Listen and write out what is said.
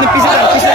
那必须的必须的